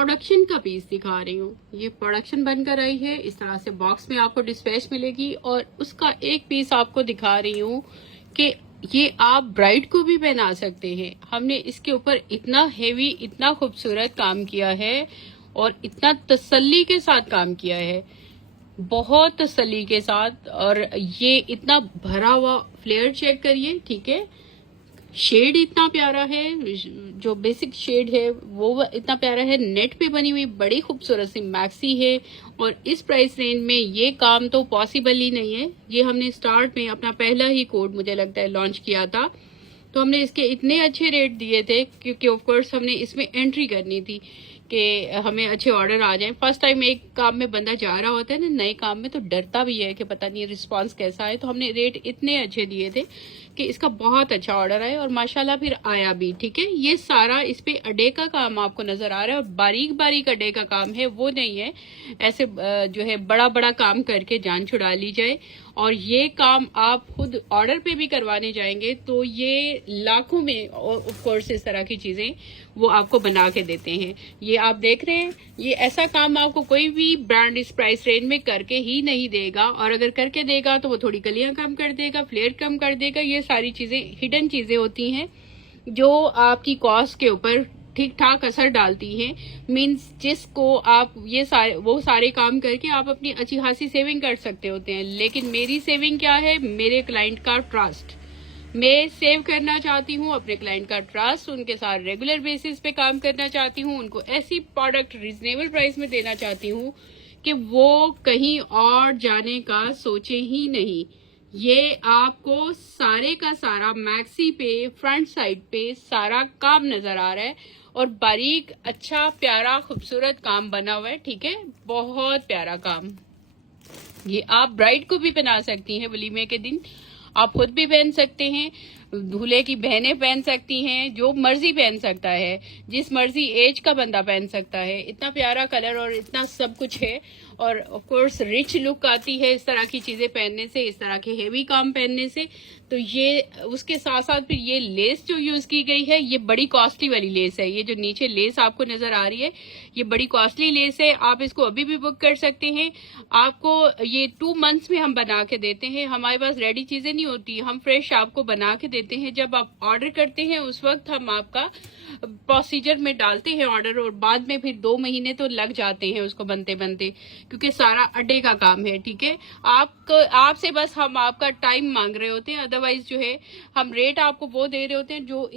Production का piece दिखा रही हूँ। ये प्रोडक्शन बनकर आई है, इस तरह से बॉक्स में आपको डिस्पैच मिलेगी और उसका एक पीस आपको दिखा रही हूँ कि ये आप ब्राइड को भी पहना सकते हैं। हमने इसके ऊपर इतना हेवी, इतना खूबसूरत काम किया है और इतना तसल्ली के साथ काम किया है, बहुत तसल्ली के साथ। और ये इतना भरा हुआ फ्लेयर चेक करिए, ठीक है। शेड इतना प्यारा है, जो बेसिक शेड है वो इतना प्यारा है। नेट पे बनी हुई बड़ी खूबसूरत सी मैक्सी है और इस प्राइस रेंज में ये काम तो पॉसिबल ही नहीं है। ये हमने स्टार्ट में अपना पहला ही कोड मुझे लगता है लॉन्च किया था, तो हमने इसके इतने अच्छे रेट दिए थे क्योंकि ऑफ कोर्स हमने इसमें एंट्री करनी थी कि हमें अच्छे ऑर्डर आ जाएं। फर्स्ट टाइम एक काम में बंदा जा रहा होता है ना, नए काम में, तो डरता भी है कि पता नहीं रिस्पांस कैसा है। तो हमने रेट इतने अच्छे दिए थे कि इसका बहुत अच्छा ऑर्डर आया और माशाल्लाह फिर आया भी, ठीक है। ये सारा इस पे अडे का काम आपको नजर आ रहा है और बारीक बारीक अडे का काम है, वो नहीं है ऐसे जो है बड़ा बड़ा काम करके जान छुड़ा ली जाए। और ये काम आप खुद ऑर्डर पे भी करवाने जाएंगे तो ये लाखों में ऑफ कोर्स इस तरह की चीजें वो आपको बना के देते हैं। ये आप देख रहे हैं, ये ऐसा काम आपको कोई भी ब्रांड इस प्राइस रेंज में करके ही नहीं देगा, और अगर करके देगा तो वो थोड़ी कलियां कम कर देगा, फ्लेयर कम कर देगा। ये सारी चीजें हिडन चीजें होती हैं जो आपकी कॉस्ट के ऊपर ठीक ठाक असर डालती हैं। मींस जिसको आप ये सारे काम करके आप अपनी अच्छी खासी सेविंग कर सकते होते हैं। लेकिन मेरी सेविंग क्या है? मेरे क्लाइंट का ट्रस्ट। मैं सेव करना चाहती हूँ अपने क्लाइंट का ट्रस्ट, उनके साथ रेगुलर बेसिस पे काम करना चाहती हूँ, उनको ऐसी प्रोडक्ट रीजनेबल प्राइस में देना चाहती हूँ कि वो कहीं और जाने का सोचे ही नहीं। ये आपको सारे का सारा मैक्सी पे फ्रंट साइड पे सारा काम नजर आ रहा है और बारीक अच्छा प्यारा खूबसूरत काम बना हुआ है, ठीक है। बहुत प्यारा काम। ये आप ब्राइड को भी पहना सकती हैं वलीमे के दिन, आप खुद भी पहन सकते हैं, दूल्हे की बहनें पहन सकती हैं, जो मर्जी पहन सकता है, जिस मर्जी एज का बंदा पहन सकता है। इतना प्यारा कलर और इतना सब कुछ है और ऑफ कोर्स रिच लुक आती है इस तरह की चीजें पहनने से, इस तरह के हेवी काम पहनने से। तो ये उसके साथ साथ फिर ये लेस जो यूज की गई है, ये बड़ी कॉस्टली वाली लेस है। ये जो नीचे लेस आपको नजर आ रही है, ये बड़ी कॉस्टली लेस है। आप इसको अभी भी बुक कर सकते हैं। आपको ये 2 मंथ्स में हम बना के देते हैं। हमारे पास रेडी चीजें नहीं होती, हम फ्रेश आपको बना के देते हैं। जब आप ऑर्डर करते हैं उस वक्त हम आपका प्रोसीजर में डालते हैं ऑर्डर, और बाद में फिर 2 महीने तो लग जाते हैं उसको बनते बनते, क्योंकि सारा अड्डे का काम है, ठीक है। आपसे बस हम आपका टाइम मांग रहे होते हैं, अदरवाइज जो है हम रेट आपको वो दे रहे होते हैं जो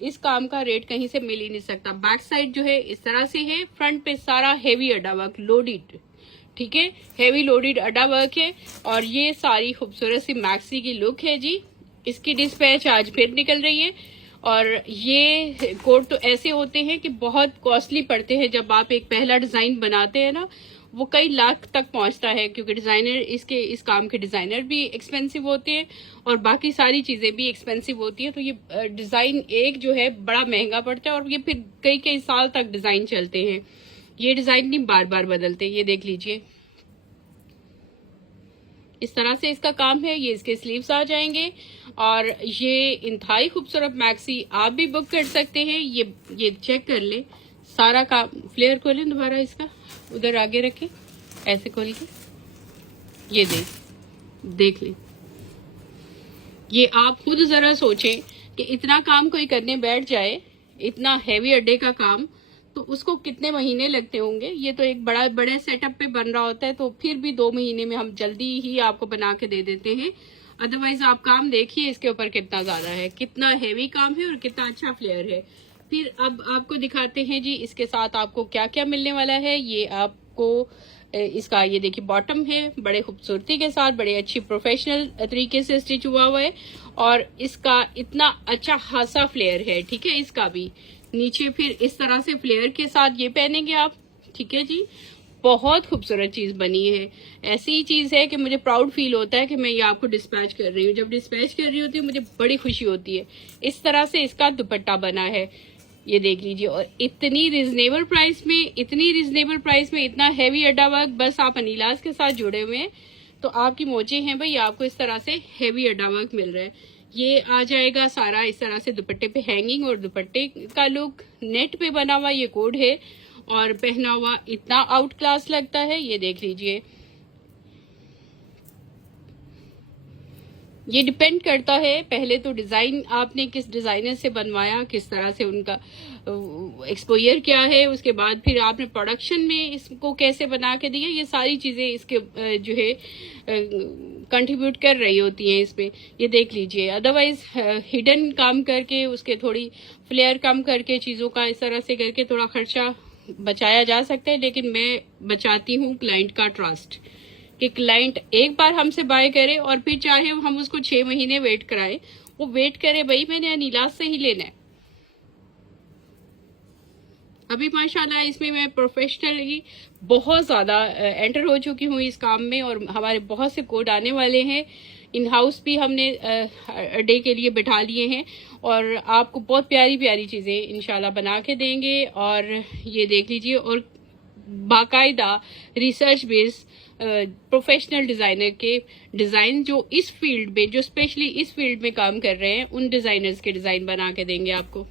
इस काम का रेट कहीं से मिल ही नहीं सकता। बैक साइड जो है इस तरह से है, फ्रंट पे सारा हेवी अड्डा वर्क लोडेड, ठीक है, हेवी लोडेड अड्डा वर्क है। और ये सारी खूबसूरत सी मैक्सी की लुक है जी। इसकी डिस्पैच आज फिर निकल रही है और ये कोट तो ऐसे होते हैं कि बहुत कॉस्टली पड़ते हैं। जब आप एक पहला डिजाइन बनाते हैं ना, वो कई लाख तक पहुंचता है, क्योंकि डिजाइनर इस काम के डिजाइनर भी एक्सपेंसिव होते हैं और बाकी सारी चीजें भी एक्सपेंसिव होती है। तो ये डिजाइन एक जो है बड़ा महंगा पड़ता है और ये फिर कई कई साल तक डिजाइन चलते हैं। ये डिजाइन नहीं बार बार बदलते। ये देख लीजिए, इस तरह से इसका काम है। ये इसके स्लीव्स आ जाएंगे और ये इंतहाई खूबसूरत मैक्सी आप भी बुक कर सकते हैं। ये चेक कर ले, सारा काम फ्लेयर खोलें दोबारा, इसका उधर आगे रखें, ऐसे खोल के ये देख लें। ये आप खुद जरा सोचें कि इतना काम कोई करने बैठ जाए, इतना हैवी अड्डे का काम, तो उसको कितने महीने लगते होंगे। ये तो एक बड़े सेटअप पे बन रहा होता है, तो फिर भी 2 महीने में हम जल्दी ही आपको बना के दे देते हैं। अदरवाइज आप काम देखिए इसके ऊपर कितना ज्यादा है, कितना हेवी काम है और कितना अच्छा फ्लेयर है। फिर अब आपको दिखाते हैं जी इसके साथ आपको क्या क्या मिलने वाला है। ये आपको इसका ये देखिए बॉटम है, बड़े खूबसूरती के साथ, बड़े अच्छी प्रोफेशनल तरीके से स्टिच हुआ है और इसका इतना अच्छा खासा फ्लेयर है, ठीक है। इसका भी नीचे फिर इस तरह से फ्लेयर के साथ ये पहनेंगे आप, ठीक है जी। बहुत खूबसूरत चीज बनी है। ऐसी ही चीज है कि मुझे प्राउड फील होता है कि मैं ये आपको डिस्पैच कर रही हूँ। जब डिस्पैच कर रही होती हूँ मुझे बड़ी खुशी होती है। इस तरह से इसका दुपट्टा बना है, ये देख लीजिए। और इतनी रिजनेबल प्राइस में इतना हैवी अड्डा वर्क, बस आप अनीलाज के साथ जुड़े हुए हैं तो आपकी मोचे हैं भाई, आपको इस तरह से हैवी अड्डा वर्क मिल रहा है। ये आ जाएगा सारा इस तरह से दुपट्टे पे हैंगिंग और दुपट्टे का लुक नेट पे बना हुआ ये कोड है। और पहना हुआ इतना आउट क्लास लगता है। ये देख लीजिए, ये डिपेंड करता है पहले तो डिजाइन आपने किस डिजाइनर से बनवाया, किस तरह से उनका एक्सपोजर क्या है, उसके बाद फिर आपने प्रोडक्शन में इसको कैसे बना के दिया, ये सारी चीजें इसके जो है कंट्रीब्यूट कर रही होती हैं इसमें। ये देख लीजिए, अदरवाइज हिडन काम करके उसके थोड़ी फ्लेयर कम करके चीजों का इस तरह से करके थोड़ा खर्चा बचाया जा सकता है, लेकिन मैं बचाती हूँ क्लाइंट का ट्रस्ट कि क्लाइंट एक बार हमसे बाय करे और फिर चाहे हम उसको 6 महीने वेट कराएं, वो वेट करे भाई मैंने अनीलाज से ही लेना है। अभी माशाल्लाह इसमें मैं प्रोफेशनली बहुत ज़्यादा एंटर हो चुकी हूँ इस काम में, और हमारे बहुत से कोड आने वाले हैं। इन हाउस भी हमने डे के लिए बिठा लिए हैं और आपको बहुत प्यारी प्यारी चीज़ें इंशाल्लाह बना के देंगे। और ये देख लीजिए, और बाकायदा रिसर्च बेस्ड प्रोफेशनल डिज़ाइनर के डिज़ाइन जो इस फील्ड में, जो स्पेशली इस फील्ड में काम कर रहे हैं, उन डिज़ाइनर्स के डिज़ाइन बना के देंगे आपको।